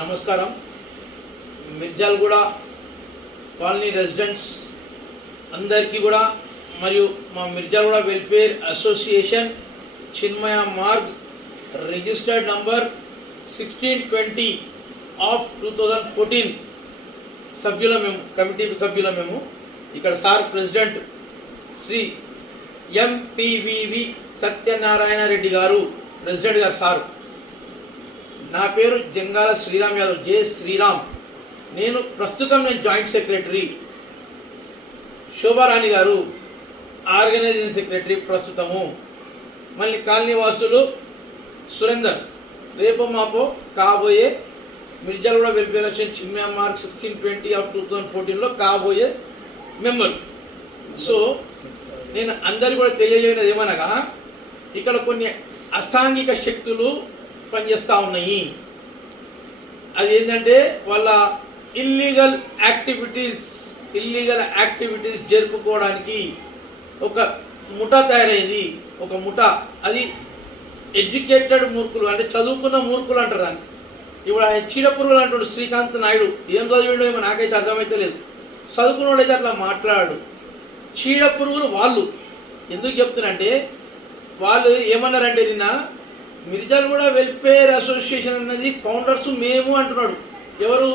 నమస్కారం. Mirjalguda colony residents అందరికీ కూడా మరియు మా Mirjalaguda welfare association Chinmaya Marg registered number 1620 of 2014 సభ్యుల మేము కమిటీ సభ్యుల మేము ఇక్కడ sir president Shri MPVV Satyanarayana Reddy గారు ప్రెసిడెంట్ గారు సార్. నా పేరు జంగాల శ్రీరామ్ యాదవ్, జే శ్రీరామ్. ప్రస్తుతం నేను జాయింట్ సెక్రటరీ. శోభారాణి గారు ఆర్గనైజింగ్ సెక్రటరీ ప్రస్తుతము. మళ్ళీ కాలనీ వాసులు సురేందర్ రేపు మాపో కాబోయే Mirjalaguda welfare association Chinmaya Marg 1620 of 2014లో కాబోయే మెంబర్. సో నేను అందరికీ కూడా తెలియజేయనది ఏమనగా ఇక్కడ కొన్ని అసాంఘిక శక్తులు పనిచేస్తూ ఉన్నాయి. అది ఏంటంటే వాళ్ళ ఇల్లీగల్ యాక్టివిటీస్ జరుపుకోవడానికి ఒక ముఠా తయారైంది. ఒక ముఠా, అది ఎడ్యుకేటెడ్ మూర్ఖులు, అంటే చదువుకున్న మూర్ఖులు అంటారు దాన్ని. ఇప్పుడు ఆయన చీడపురుగులు అంటాడు శ్రీకాంత్ నాయుడు. ఏం చదివిండో ఏమో నాకైతే అర్థమైతే లేదు. చదువుకున్నవాడైతే అట్లా మాట్లాడాడు. చీడపురుగులు వాళ్ళు. ఎందుకు చెప్తున్నారంటే వాళ్ళు ఏమన్నారంటే నిన్న మిర్జాలగూడ వెల్ఫేర్ అసోసియేషన్ అన్నది ఫౌండర్స్ మేము అంటున్నాడు. ఎవరు?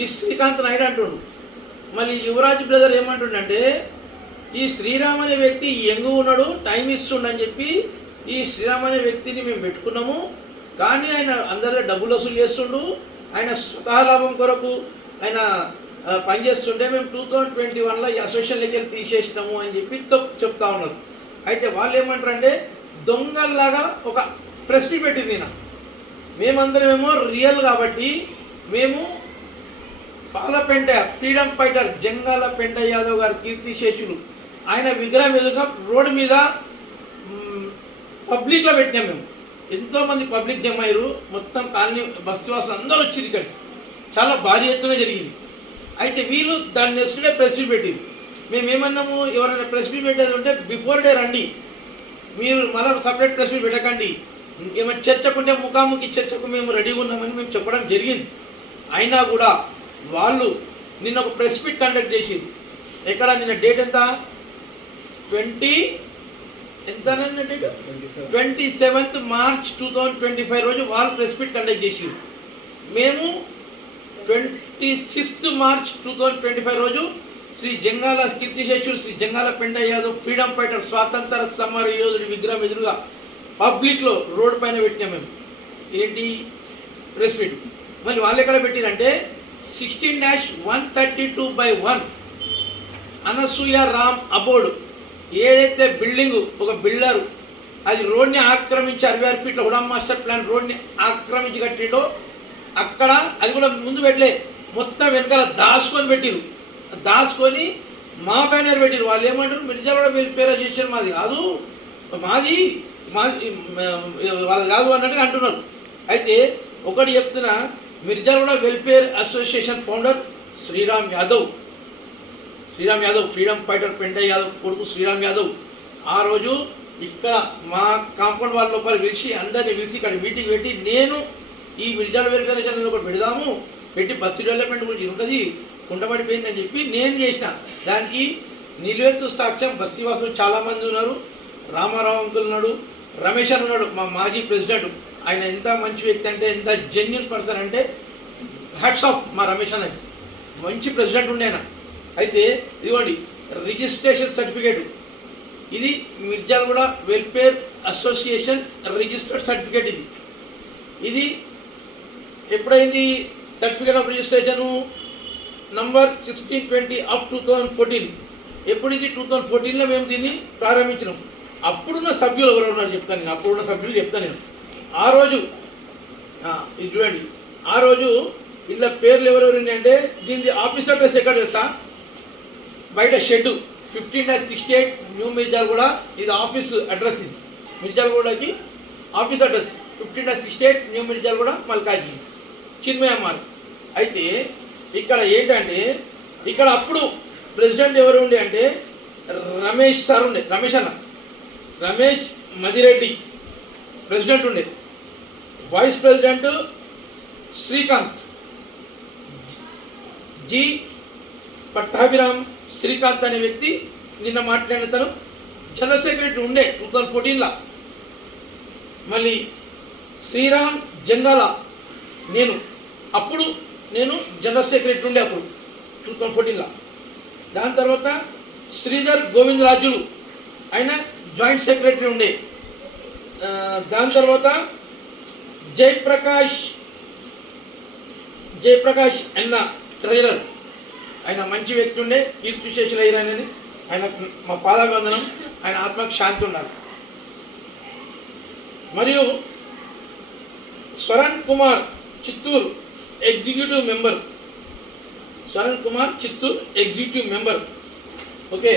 ఈ శ్రీకాంత్ నాయుడు అంటున్నాడు. మళ్ళీ యువరాజ్ బ్రదర్ ఏమంటుండంటే ఈ శ్రీరామ్ అనే వ్యక్తి యంగ్ ఉన్నాడు, టైం ఇస్తుండని చెప్పి ఈ శ్రీరామ్ అనే వ్యక్తిని మేము పెట్టుకున్నాము. కానీ ఆయన అందరిలో డబ్బులు వసూలు చేస్తుండు. ఆయన స్వతహా లాభం కొరకు ఆయన పనిచేస్తుంటే మేము 2021లో ఈ అసోసియేషన్లోకి వెళ్ళి తీసేసినాము అని చెప్పి చెప్తా ఉన్నారు. అయితే వాళ్ళు ఏమంటారంటే దొంగల్లాగా ఒక ప్రెస్ మీట్ పెట్టింది. నేను మేమందరమేమో రియల్ కాబట్టి మేము పాలపెంట ఫ్రీడమ్ ఫైటర్ జంగాల పెంట యాదవ్ గారు కీర్తిశేషులు ఆయన విగ్రహం ఎదురుగా రోడ్డు మీద పబ్లిక్లో పెట్టినాం. మేము ఎంతోమంది పబ్లిక్ జమ అయ్యారు. మొత్తం కాలనీ బస్సువాసులు అందరూ వచ్చారు. ఇక్కడ చాలా భారీ ఎత్తున జరిగింది. అయితే వీళ్ళు దాన్ని నెక్స్ట్ డే ప్రెస్ మీట్ పెట్టింది. మేమేమన్నాము, ఎవరైనా ప్రెస్ మీట్ పెట్టేది ఉంటే బిఫోర్ డే రండి, మీరు మళ్ళీ సపరేట్ ప్రెస్ మీట్ పెట్టకండి, ఇంకేమైనా చర్చకుంటే ముఖాముఖి చర్చకు మేము రెడీగా ఉన్నామని మేము చెప్పడం జరిగింది. అయినా కూడా వాళ్ళు నిన్న ఒక ప్రెస్ మీట్ కండక్ట్ చేసింది. ఎక్కడ? నిన్న డేట్ ఎంత? 27th మార్చ్ 2025 రోజు వాళ్ళు ప్రెస్ మీట్ కండక్ట్ చేసింది. మేము 26th మార్చ్ 2025 రోజు శ్రీ జంగాల కీర్తిశేషులు శ్రీ జంగాల పెంట యాదవ్ ఫ్రీడమ్ ఫైటర్ స్వాతంత్ర సమర యోధుడి విగ్రహం ఎదురుగా పబ్లిక్లో రోడ్ పైన పెట్టినాం మేము. ఏంటి? Press meet. మళ్ళీ వాళ్ళు ఎక్కడ పెట్టిరంటే 16-132/1 అనసూయ రామ్ అబోర్డు ఏదైతే బిల్డింగు ఒక బిల్డరు అది రోడ్ని ఆక్రమించి 66 ఫీట్ల ఉడామ్ మాస్టర్ ప్లాన్ రోడ్ని ఆక్రమించి కట్టిండో అక్కడ అది కూడా ముందు పెట్టలే, మొత్తం వెనకాల దాచుకొని పెట్టిరు. దాచుకొని మా బ్యానర్ పెట్టిరు. వాళ్ళు ఏమంటారు, మిర్జాలగూడ వెల్ఫేర్ అసోసియేషన్ మాది కాదు, మాది వాళ్ళది కాదు అన్నట్టుగా అంటున్నారు. అయితే ఒకటి చెప్తున్నా, Mirjalaguda welfare association founder Sriram Yadav freedom fighter Penta Yadav కొడుకు శ్రీరామ్ యాదవ్ ఆ రోజు ఇక్కడ మా కాంపౌండ్ వాళ్ళ లోపల పిలిచి అందరినీ పిలిచి ఇక్కడ మీటింగ్ పెట్టి నేను ఈ మిర్జాలగూడ వెల్ఫేర్ అసోసియేషన్ ఒకటి పెడదాము, పెట్టి బస్తీ డెవలప్మెంట్ గురించి ఉంటుంది, కుంటపడిపోయిందని చెప్పి నేను చేసిన. దానికి నిలువెత్తు సాక్ష్యం బస్తీవాసులు చాలామంది ఉన్నారు. రామారావు అంకుల్ ఉన్నాడు, రమేష్ అని ఉన్నాడు, మా మాజీ ప్రెసిడెంట్. ఆయన ఎంత మంచి వ్యక్తి అంటే, ఎంత జెన్యున్ పర్సన్ అంటే హ్యాట్స్ ఆఫ్ మా రమేష్ అన్నది. మంచి ప్రెసిడెంట్ ఉండే ఆయన. అయితే ఇదిగోండి రిజిస్ట్రేషన్ సర్టిఫికేట్, ఇది Mirjalaguda welfare association registered certificate. ఇది ఎప్పుడైంది? Certificate of registration number 1620 of 2014. ఎప్పుడు? ఇది 2014లో మేము దీన్ని ప్రారంభించినాం. అప్పుడున్న సభ్యులు ఎవరు ఉన్నారు చెప్తాను నేను. అప్పుడున్న సభ్యులు చెప్తాను నేను. ఆ రోజు ఇది చూడండి, ఆ రోజు వీళ్ళ పేర్లు ఎవరెవరు అంటే, దీని ఆఫీస్ అడ్రస్ ఎక్కడ తెలుసా? బయట షెడ్ 15-68 న్యూ మిర్జాలగూడ. ఇది ఆఫీస్ అడ్రస్. ఇది మిర్జాలగూడకి ఆఫీస్ అడ్రస్ 15-68 న్యూ మిర్జాలగూడ మల్కాజీ చిన్మయ మార్గ్. అయితే ఇక్కడ ఏంటంటే, ఇక్కడ అప్పుడు ప్రెసిడెంట్ ఎవరు ఉండే అంటే రమేష్ సార్ ఉండే, రమేష్ మదిరెడ్డి ప్రెసిడెంట్ ఉండే. Vice president Srikanth G Pattabhiram Srikanth అనే వ్యక్తి నిన్న మాట్లాడిన తను జనరల్ సెక్రటరీ ఉండే 2014లా. మళ్ళీ శ్రీరామ్ జంగాల నేను జనరల్ సెక్రటరీ ఉండే అప్పుడు 2014లా. దాని తర్వాత శ్రీధర్ గోవిందరాజులు ఆయన జాయింట్ సెక్రటరీ ఉండే. దాని తర్వాత జయప్రకాష్ అన్న ట్రైలర్, ఆయన మంచి వ్యక్తి ఉండే, కీర్తిశేషులు అయ్యారని ఆయన మా పాదాభివందనం, ఆయన ఆత్మకు శాంతి ఉండాలి. మరియు Swaran Kumar Chittoor executive member. Okay,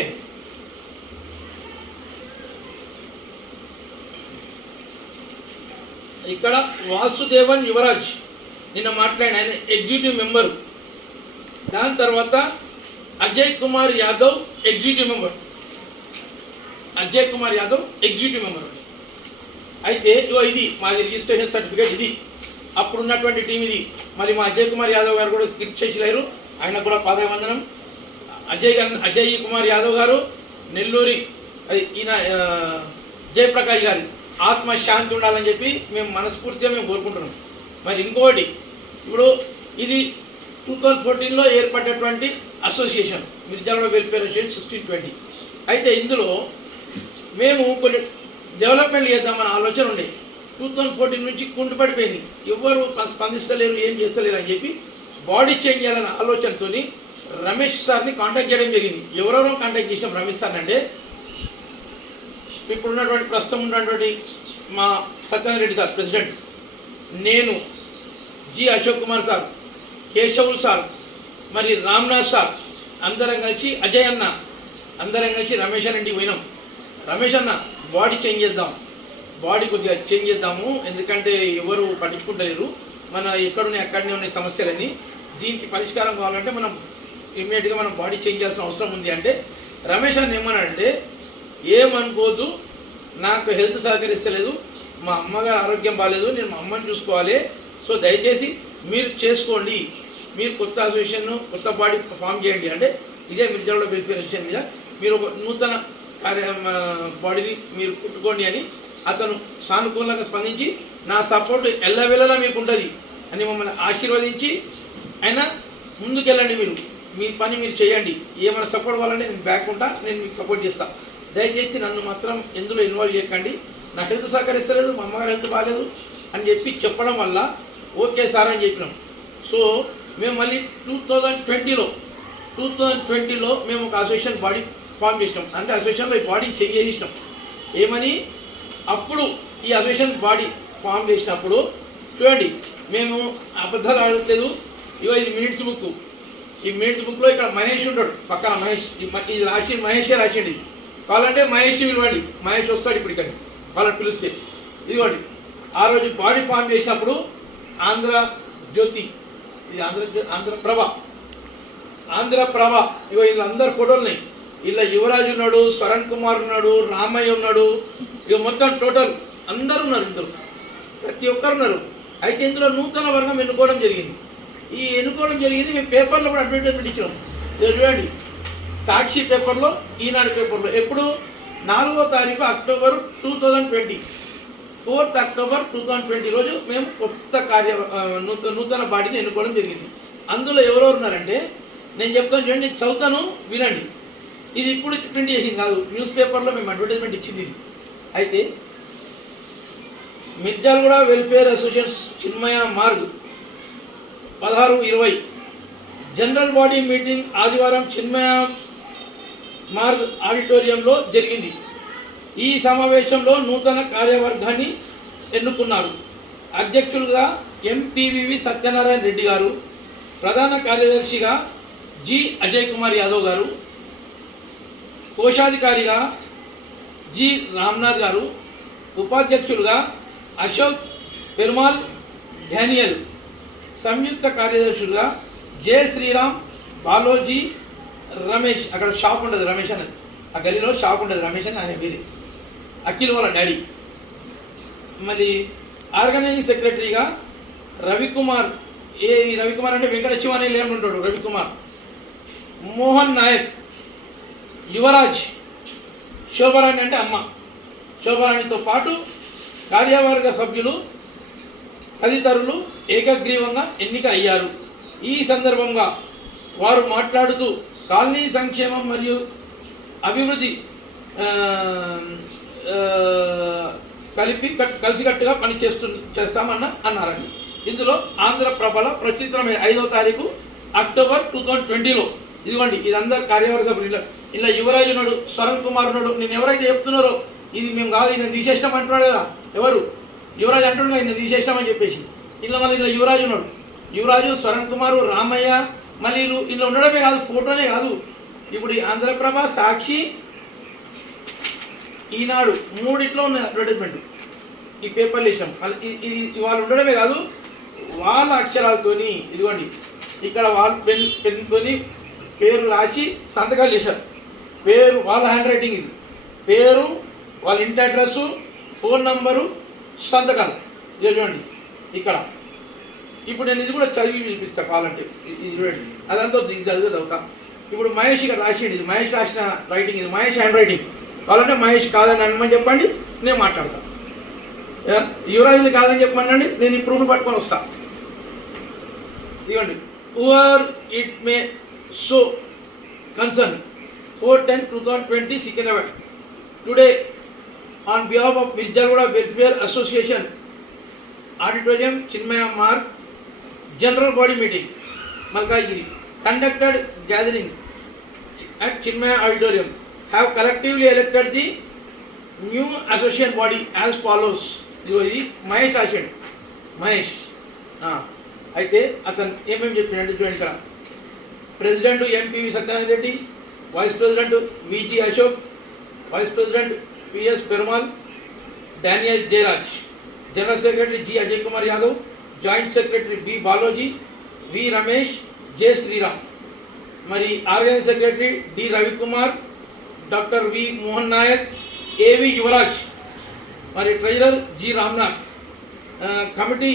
ఇక్కడ వాసుదేవన్ యువరాజ్ నిన్న మాట్లాడిన ఆయన ఎగ్జిక్యూటివ్ మెంబర్. దాని తర్వాత అజయ్ కుమార్ యాదవ్ ఎగ్జిక్యూటివ్ మెంబర్. అయితే ఇది మా రిజిస్ట్రేషన్ సర్టిఫికేట్, ఇది అప్పుడున్నటువంటి టీం ఇది. మరి మా అజయ్ కుమార్ యాదవ్ గారు కూడా కీర్తిశేషులయ్యారు, ఆయన కూడా పాదాభివందనం. అజయ్ కుమార్ యాదవ్ గారు నెల్లూరి, ఈయన జయప్రకాష్ గారి ఆత్మ శాంతి ఉండాలని చెప్పి మేము మనస్ఫూర్తిగా కోరుకుంటున్నాం. మరి ఇంకోటి, ఇప్పుడు ఇది 2014లో ఏర్పడినటువంటి అసోసియేషన్, మిర్జాల వెల్ఫేర్ అసోసియేషన్ 1620. అయితే ఇందులో మేము కొన్ని డెవలప్మెంట్ చేద్దామని ఆలోచన ఉండే. 2014 నుంచి కుంటుపడిపోయింది, ఎవరు స్పందిస్తలేరు, ఏం చేస్తలేరు అని చెప్పి బాడీ చేంజ్ చేయాలనే ఆలోచనతో రమేష్ సార్ని కాంటాక్ట్ చేయడం జరిగింది. ఎవరెవరో కాంటాక్ట్ చేసాం రమేష్ సార్ని అంటే, ఇప్పుడు ప్రస్తుతం ఉన్నటువంటి మా సత్యనారాయణ రెడ్డి సార్ ప్రెసిడెంట్, నేను, G Ashok Kumar sir, Keshavulu sir, మరి రామ్నాథ్ సార్, అందరం కలిసి అజయ్ అన్న, అందరం కలిసి రమేష్ అన్న ఇంటికి పోయినాం. రమేష్ అన్న బాడీ చేంజ్ చేద్దాము, ఎందుకంటే ఎవరు పట్టించుకుంటలేరు, మన ఎక్కడున్నాయి అక్కడనే ఉన్నాయి సమస్యలన్నీ, దీనికి పరిష్కారం కావాలంటే మనం ఇమ్మీడియట్గా మనం బాడీ చేంజ్ చేయాల్సిన అవసరం ఉంది అంటే, రమేష్ అన్న ఏమన్నాడంటే, ఏమనుకోదు, నాకు హెల్త్ సహకరిస్తలేదు, మా అమ్మగారు ఆరోగ్యం బాగాలేదు, నేను మా అమ్మని చూసుకోవాలి, సో దయచేసి మీరు చేసుకోండి, మీరు కొత్త అసోసియేషన్ కొత్త బాడీ ఫామ్ చేయండి అంటే, ఇదే మిర్జాల వెల్ఫేర్ అసోసియేషన్ మీద మీరు ఒక నూతన బాడీని మీరు పెట్టుకోండి అని అతను సానుకూలంగా స్పందించి, నా సపోర్ట్ ఎల్లవేళలా మీకు ఉంటుంది అని మమ్మల్ని ఆశీర్వదించి, అయినా ముందుకెళ్ళండి, మీ పని మీరు చేయండి, ఏమైనా సపోర్ట్ కావాలంటే నేను బ్యాక్ ఉంటా, నేను మీకు సపోర్ట్ చేస్తాను, దయచేసి నన్ను మాత్రం ఎందులో ఇన్వాల్వ్ చేయకండి, నా హెల్త్ సహకరిస్తలేదు, మా అమ్మగారు హెల్త్ బాగాలేదు అని చెప్పి చెప్పడం వల్ల ఓకే సార్ అని చెప్పినాం. సో మేము మళ్ళీ 2020లో మేము ఒక అసోసియేషన్ బాడీ ఫామ్ చేసినాం. అంటే అసోసియేషన్లో ఈ బాడీ చేంజ్ చేసినాం. ఏమని, అప్పుడు ఈ అసోసియేషన్ బాడీ ఫామ్ చేసినప్పుడు చూడండి, మేము అబద్ధాలు ఆడట్లేదు, ఇది మినిట్స్ బుక్, ఈ మినిట్స్ బుక్లో ఇక్కడ మహేష్ ఉంటాడు పక్కన, ఇది మహేషే రాసిండి, కావాలంటే మహేష్ పిలవండి, మహేష్ వస్తాడు ఇప్పుడు ఇక్కడ, వాళ్ళని పిలిస్తే. ఇదిగోండి, ఆ రోజు బాడీ ఫామ్ చేసినప్పుడు ఆంధ్రజ్యోతి, ఇది ఆంధ్రప్రభ, ఇగో వీళ్ళందరు ఫోటోలు ఉన్నాయి. ఇలా యువరాజు ఉన్నాడు, స్వరణ్ కుమార్ ఉన్నాడు, రామయ్య ఉన్నాడు, ఇక మొత్తం టోటల్ అందరు ఉన్నారు, ఇందులో ప్రతి ఒక్కరు ఉన్నారు. అయితే ఇందులో నూతన వర్గం ఎన్నుకోవడం జరిగింది. మేము పేపర్లో కూడా అడ్వర్టైజ్మెంట్ ఇచ్చినాం. ఇది చూడండి, సాక్షి పేపర్లో, ఈనాడు పేపర్లో, ఎప్పుడు 4వ తారీఖు అక్టోబర్ 2020, 4th అక్టోబర్ 2020 రోజు మేము కొత్త నూతన బాడీని ఎన్నుకోవడం జరిగింది. అందులో ఎవరెవరు ఉన్నారంటే, నేను చెప్తాను చూడండి, చదువుతాను వినండి. ఇది ఇప్పుడు ప్రింట్ చేసింది కాదు, న్యూస్ పేపర్లో మేము అడ్వర్టైజ్మెంట్ ఇచ్చింది ఇది. అయితే Mirjalguda welfare association Chinmaya Marg 16-20 general body meeting ఆదివారం చిన్మయ మార్గ్ ఆడిటోరియంలో జరిగింది. ఈ సమావేశంలో నూతన కార్యవర్గాన్ని ఎన్నుకున్నారు. అధ్యక్షులుగా ఎంపీవీవి సత్యనారాయణ రెడ్డి గారు, ప్రధాన కార్యదర్శిగా జి అజయ్ కుమార్ యాదవ్ గారు, కోశాధికారిగా జి రామ్నాథ్ గారు, ఉపాధ్యక్షులుగా అశోక్ పెరుమాల్ డానియల్, సంయుక్త కార్యదర్శులుగా జే శ్రీరామ్, బాలోజీ, రమేష్, అక్కడ షాప్ ఉండదు రమేష్ అనేది, ఆ గల్లీలో షాప్ ఉండదు రమేష్ అని ఆయన వేరే, అఖిల్ వాళ్ళ డాడీ. మరి ఆర్గనైజింగ్ సెక్రటరీగా రవికుమార్, ఈ రవికుమార్ అంటే వెంకట శివాని లేని ఉంటాడు రవికుమార్, మోహన్ నాయక్, యువరాజ్, శోభరాణి అంటే అమ్మ, శోభరాణితో పాటు కార్యవర్గ సభ్యులు తదితరులు ఏకగ్రీవంగా ఎన్నిక అయ్యారు. ఈ సందర్భంగా వారు మాట్లాడుతూ కాలనీ సంక్షేమం మరియు అభివృద్ధి కలిసికట్టుగా చేస్తామన్నారని. ఇందులో ఆంధ్రప్రభల ప్రచురితమైన 5వ తారీఖు అక్టోబర్ 2020లో ఇదిగోండి, ఇదందరూ కార్యవర్గ సభ్యులు. ఇలా యువరాజు ఉన్నాడు, స్వరణ్ కుమార్ ఉన్నాడు. నేను ఎవరైతే చెప్తున్నారో ఇది మేము కాదు, ఈయన తీసేసినాం అంటున్నాడు కదా, ఎవరు యువరాజు అంటున్నాడు కదా, ఈయన తీసేసినామని చెప్పేసి. ఇలా మళ్ళీ ఇలా యువరాజు ఉన్నాడు, యువరాజు, స్వరణ్ కుమారు, రామయ్య, మళ్ళీ ఇలా ఉండడమే కాదు, ఫోటోనే కాదు. ఇప్పుడు ఈ ఆంధ్రప్రభ, సాక్షి, ఈనాడు మూడిట్లో ఉన్న అడ్వర్టైజ్మెంట్ ఈ పేపర్లు వేసినాం. ఇది వాళ్ళు ఉండడమే కాదు, వాళ్ళ అక్షరాలతోని ఇదిగోండి ఇక్కడ వాళ్ళు పెన్తోని పేరు రాసి సంతకాలు చేశారు. పేరు వాళ్ళ హ్యాండ్ రైటింగ్, ఇది పేరు, వాళ్ళ ఇంటి అడ్రస్సు, ఫోన్ నంబరు, సంతకాలు చూడండి ఇక్కడ. ఇప్పుడు నేను ఇది కూడా చదివి వినిపిస్తాను కావాలంటే, ఇది చూడండి, అదంతా చదువుతా. ఇప్పుడు మహేష్ ఇక్కడ రాసిండి, ఇది మహేష్ రాసిన రైటింగ్, ఇది మహేష్ హ్యాండ్ రైటింగ్. కావాలంటే మహేష్ కాదని అనమని చెప్పండి, నేను మాట్లాడతాను. యువరాజుని కాదని చెప్పమనండి, నేను ఈ ప్రూఫ్ను పట్టుకొని వస్తాను. ఇదిగోండి, whoever it may so concern, 4/10/2020 Secunderabad. Today, on behalf of Mirjalgoda Welfare Association, Auditorium Chinmaya Mark, General Body Meeting, Malkagiri, conducted gathering at Chinmaya Auditorium, have collectively elected the new association body as follows. ఇది మహేష్ రాశాడు, మహేష్. అయితే అతను ఏమేమి చెప్పినట్టు చూడండి ఇక్కడ. President MPV Satyanarayana Reddy, vice president VG Ashok, vice president PS Perumal, Daniel Jayaraj, general secretary G Ajay Kumar Yadav, joint secretary B Baloji, V Ramesh, J Sriram. మరి organising secretary D Ravikumar, doctor V Mohan Naik, AV Yuvaraj, మరి treasurer G Ramnath. Committee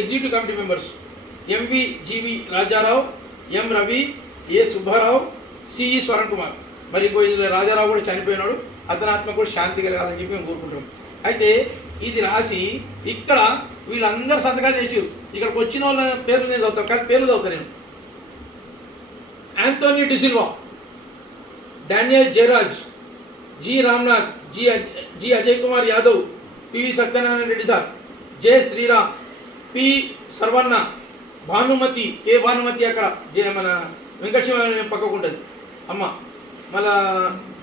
executive committee members MV GV Rajarao, M Ravi, A Subbarao, CE Swaran Kumar. మరి ఇంకో ఇందులో రాజారావు కూడా చనిపోయినాడు, అతని ఆత్మ కూడా శాంతి కలగాలని చెప్పి మేము కోరుకుంటాం. అయితే ఇది రాసి ఇక్కడ వీళ్ళందరూ సంతకాలు చేసి ఇక్కడికి వచ్చిన వాళ్ళ పేర్లు నేను చదువుతాను, కానీ పేర్లు చదువుతాను నేను. Antony D'Silva, Daniel Jayaraj, G Ramnath, G Ajay Kumar Yadav, PV Satyanarayana Reddy sir, J Sriram, P Sarvanna, Bhanumathi, A Bhanumathi అక్కడ మన వెంకటశివ పక్కకు ఉంటుంది అమ్మ, మళ్ళా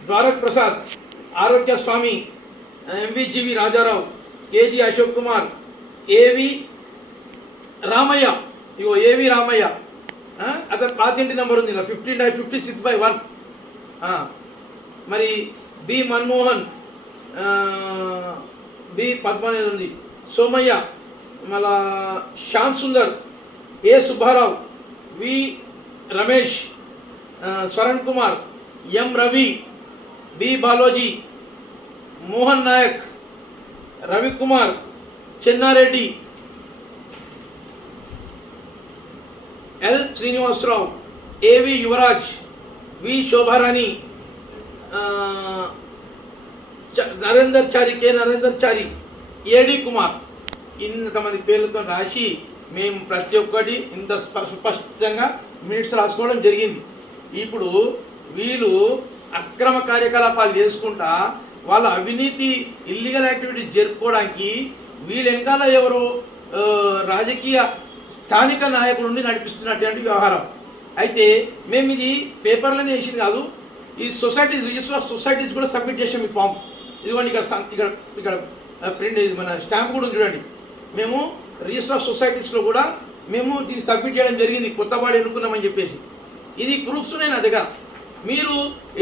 ద్వారక్ ప్రసాద్, ఆరోగ్య స్వామి, ఎంవిజివి రాజారావు, కేజీ అశోక్ కుమార్, ఏవి రామయ్య. ఇగో ఏవి రామయ్య, అతను పాతింటి నెంబర్ ఉంది 15/56/1. మరి బి మన్మోహన్, బి పద్మ అనేది ఉంది, సోమయ్య, మళ్ళా శ్యామ్ సుందర్, ఏ సుబ్బారావు, వి రమేష్, స్వరణ్ కుమార్, ఎం రవి, బి బాలోజీ, మోహన్ నాయక్, రవికుమార్, చెన్నారెడ్డి, ఎల్ శ్రీనివాసరావు, ఏవి యువరాజ్, వి శోభారాణి, నరేందర్ చారి, కె నరేందర్ చారి, ఏడి కుమార్. ఇంతమంది పేర్లతో రాసి మేము ప్రతి ఒక్కటి ఇంత స్పష్టంగా మినిట్స్ రాసుకోవడం జరిగింది. ఇప్పుడు వీళ్ళు అక్రమ కార్యకలాపాలు చేసుకుంటా వాళ్ళ అవినీతి ఇల్లీగల్ యాక్టివిటీ జరుపుకోవడానికి వీళ్ళు వెనకాల ఎవరో రాజకీయ స్థానిక నాయకుల నుండి నడిపిస్తున్నటువంటి వ్యవహారం. అయితే మేము ఇది పేపర్లోనే వేసింది కాదు, ఈ సొసైటీస్, రిజిస్టర్ ఆఫ్ సొసైటీస్ కూడా సబ్మిట్ చేసాం ఈ ఫామ్. ఇదిగోండి ఇక్కడ ప్రింట్, మన స్టాంప్ కూడా చూడండి. మేము రిజిస్టర్ ఆఫ్ సొసైటీస్లో కూడా మేము దీన్ని సబ్మిట్ చేయడం జరిగింది, కొత్త బాడీ ఎన్నుకున్నామని చెప్పేసి. ఇది ప్రూఫ్స్ ఉన్నాయి నా దగ్గర. మీరు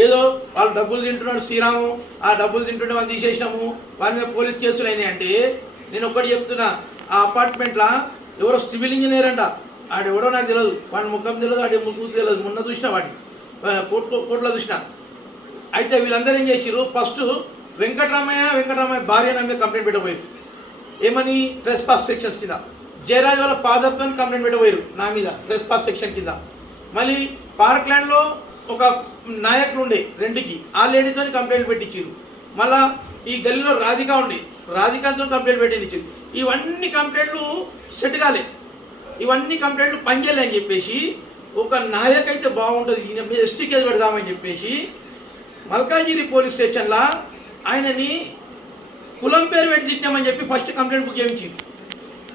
ఏదో వాళ్ళు డబ్బులు తింటున్నాడు శ్రీరాము, ఆ డబ్బులు తింటుంటే వాళ్ళు తీసేసినాము, వారి మీద పోలీస్ కేసులు అయినాయి అంటే, నేను ఒక్కటి చెప్తున్నా, ఆ అపార్ట్మెంట్లో ఎవరో సివిల్ ఇంజనీర్ అంట, ఆడెవడో నాకు తెలియదు, వాడి ముఖం తెలియదు, ఆడి ముఖం తెలియదు, మొన్న చూసిన వాడిని కోర్టులో చూసిన. అయితే వీళ్ళందరూ ఏం చేసారు, ఫస్ట్ వెంకటరామయ్య భార్య నా మీద కంప్లైంట్ పెట్టబోయారు. ఏమని ట్రెస్పాస్ సెక్షన్స్ కింద. జయరాజ్ వాళ్ళ ఫాదర్తో కంప్లైంట్ పెట్టబోయారు నా మీద ట్రెస్పాస్ సెక్షన్ కింద. మళ్ళీ పార్క్ ల్యాండ్లో ఒక నాయకులు ఉండే రెండుకి ఆ లేడీతో కంప్లైంట్ పెట్టించారు. మళ్ళీ ఈ గల్లీలో రాధిక ఉండే రాధికాతో కంప్లైంట్ పెట్టించారు. ఇవన్నీ కంప్లైంట్లు సెట్ కాలే, ఇవన్నీ కంప్లైంట్లు పనిచేయలే అని చెప్పేసి ఒక నాయక్ అయితే బాగుంటుంది ఈయన మీద ఎస్టీ కేసు పెడదామని చెప్పేసి మల్కాజిగిరి పోలీస్ స్టేషన్లో ఆయనని కులం పేరు పెట్టి తిట్టామని చెప్పి ఫస్ట్ కంప్లైంట్ బుక్ చేయించారు.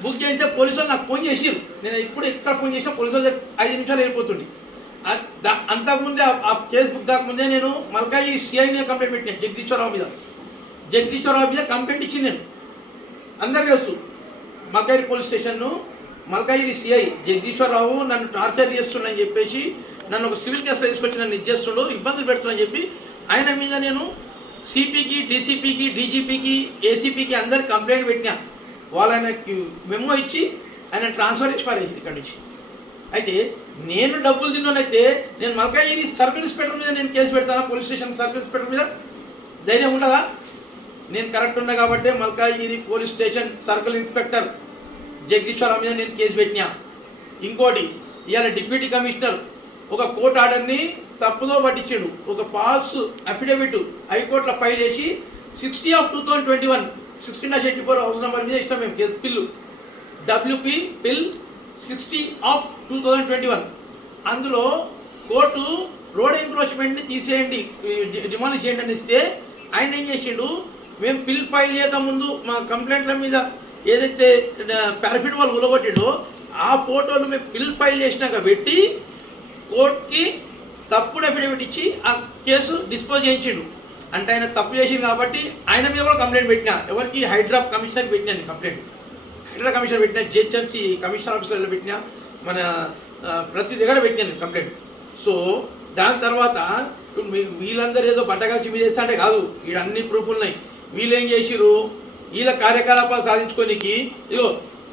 బుక్ చేస్తే పోలీసులు నాకు ఫోన్ చేసిరు. నేను ఇప్పుడు ఎక్కడ ఫోన్ చేసినా పోలీసులు 5 నిమిషాలు వెళ్ళిపోతుంది. అంతకుముందే ఆ కేసు బుక్ కాకముందే నేను మల్కాజిగిరి సిఐ మీద కంప్లైంట్ పెట్టాను. జగదీశ్వరరావు మీద కంప్లైంట్ ఇచ్చింది నేను. అందరికీ తెలుసు మల్కాజిగిరి పోలీస్ స్టేషన్ను మల్కాజిగిరి సిఐ జగదీశ్వరరావు నన్ను టార్చర్ చేస్తుండని చెప్పేసి నన్ను ఒక సివిల్ కేసు తీసుకొచ్చి నన్ను ఇచ్చేస్తుండు, ఇబ్బందులు పెడుతుందని చెప్పి ఆయన మీద నేను సిపికి, డీసీపీకి, డీజీపీకి, ఏసీపీకి అందరికి కంప్లైంట్ పెట్టినా. వాళ్ళు ఆయనకి మెమో ఇచ్చి ఆయన ట్రాన్స్ఫర్ చేసి పారేసింది ఇక్కడి నుంచి. అయితే నేను డబ్బులు తిన్నానైతే నేను మల్కాజిగిరి సర్కిల్ ఇన్స్పెక్టర్ మీద నేను కేసు పెడతానా? పోలీస్ స్టేషన్ సర్కిల్ ఇన్స్పెక్టర్ మీద ధైర్యం ఉండదా? నేను కరెక్ట్ ఉన్నా కాబట్టి Malkajgiri police station circle inspector Jagadishwararao మీద నేను కేసు పెట్టినా. ఇంకోటి, ఇవాళ డిప్యూటీ కమిషనర్ ఒక కోర్టు ఆర్డర్ని తప్పుదో పట్టించాడు. ఒక ఫాల్స్ అఫిడవిట్ హైకోర్టులో ఫైల్ చేసి 60/2021 16-84 హౌస్ నెంబర్ మీద ఇష్టం మేము కేసు పిల్లు WP బిల్ 60/2021. అందులో కోర్టు రోడ్ ఎంక్రోచ్మెంట్ని తీసేయండి, డిమాలిష్ చేయండి అని ఇస్తే ఆయన ఏం చేసిండు, మేము బిల్ ఫైల్ చేయకముందు మా కంప్లైంట్ల మీద ఏదైతే పారాఫిన్ వాళ్ళు ఉలగొట్టిండో ఆ ఫోటోలు మేము బిల్ ఫైల్ చేసినాక పెట్టి కోర్టుకి తప్పుడు అఫిడవిట్ ఇచ్చి ఆ కేసు డిస్పోజ్ చేయించిండు. అంటే ఆయన తప్పు చేసింది కాబట్టి ఆయన మీద కూడా కంప్లైంట్ పెట్టినా. ఎవరికి? హైడ్రా కమిషనర్కి పెట్టినా నేను కంప్లైంట్. హైడ్రా కమిషనర్ పెట్టినా, జిహెచ్ఎంసీ కమిషనర్ ఆఫీసర్లో పెట్టినా, మన ప్రతి దగ్గర పెట్టినా నేను కంప్లైంట్. సో దాని తర్వాత వీళ్ళందరూ ఏదో బట్టగాల్చి మీద చేస్తా అంటే కాదు, వీళ్ళు అన్ని ప్రూఫ్లు ఉన్నాయి. వీళ్ళు ఏం చేసిరు, వీళ్ళ కార్యకలాపాలు సాధించుకోనికి ఇగో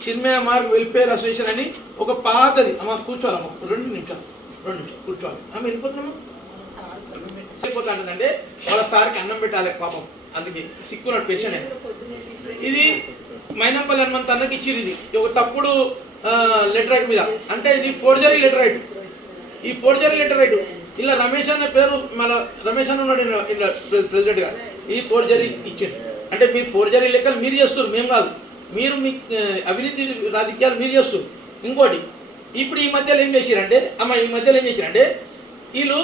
చిన్మయ మార్గ్ వెల్ఫేర్ అసోసియేషన్ అని ఒక పాతది. అమ్మ కూర్చోవాలమ్మ, 2 నిమిషాలు కూర్చోవాలి. ఆమె వెళ్ళిపోతున్నాము వెళ్ళిపోతాంటుందంటే వాళ్ళ సార్కి అన్నం పెట్టాలి పాపం, అందుకే సిక్కున్నాడు పేషెంట్. ఇది మైనంపల్లి హనుమంత్ అన్నకి ఇచ్చిరు. ఇది ఒక తప్పుడు లెటర్ రైట్ మీద, అంటే ఇది ఫోర్జరీ లెటర్ రైట్. ఈ ఫోర్జరీ లెటర్ రైట్ ఇలా రమేష్ అన్న పేరు, మళ్ళీ రమేష్ అన్న ఉన్నాడు ఇలా ప్రెసిడెంట్గా. ఈ ఫోర్జరీ ఇచ్చారు. అంటే మీరు ఫోర్జరీ లెక్కలు మీరు చేస్తారు, మేము కాదు. మీరు మీ అవినీతి రాజకీయాలు మీరు చేస్తారు. ఇంకోటి, ఇప్పుడు ఈ మధ్యలో ఏం చేశారంటే వీళ్ళు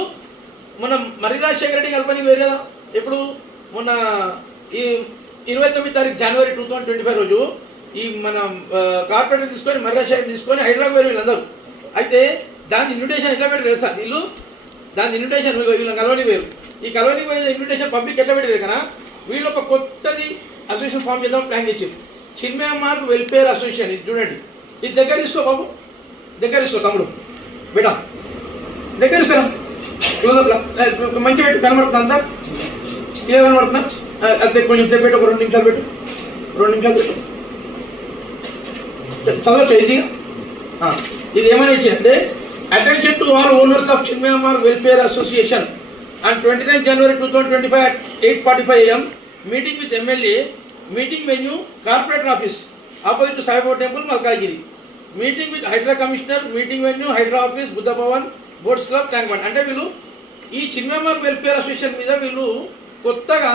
మన మర్రి రాజశేఖర రెడ్డి కల్పనకి వేరు కదా. ఎప్పుడు మొన్న ఈ 29 జనవరి 2025 రోజు ఈ మన కార్పొరేటర్ తీసుకొని మర్రి రాజశేఖర తీసుకొని హైదరాబాద్ వేరు వీళ్ళందరూ. అయితే దాని ఇన్విటేషన్ ఎట్లా పెట్టారు తెలుసా? వీళ్ళు దాని ఇన్విటేషన్ వీళ్ళ కలవని వేరు. ఈ కలవని పోయే ఇన్విటేషన్ పబ్లిక్ ఎట్లా పెట్టారు కదా. వీళ్ళు ఒక కొత్తది అసోసియేషన్ ఫామ్ చేద్దాం ప్లాన్ చేసారు. చిన్మయ మార్గ్ వెల్ఫేర్ అసోసియేషన్. ఇది చూడండి, ఇది దగ్గర తీసుకో బాబు, దగ్గర తీసుకో తమ్ముడు, బేటా దగ్గర తీసుకోరా. మంచి పెట్టి కనబడుతుంది అంతా, ఏ కనబడుతుందా? అదే కొంచెం సేపు పెట్టు, ఒక 2 నిమిషాలు పెట్టు, 2 నిమిషాలు పెట్టు, చదవచ్చు ఈజీగా. ఇది ఏమైనా ఇచ్చిందంటే, attention to all owners of Chinmaya Marg welfare association on 29 January 2025 at 8:45 AM, meeting with MLA, meeting venue corporate office opposite to Sai Baba Temple, Malkagiri. Meeting with Hydra Commissioner, meeting venue Hydra office, Buddha Bhavan, Boats Club, Tank Band. అంటే వీళ్ళు ఈ చిన్మయ Marg welfare association మీద వీళ్ళు కొత్తగా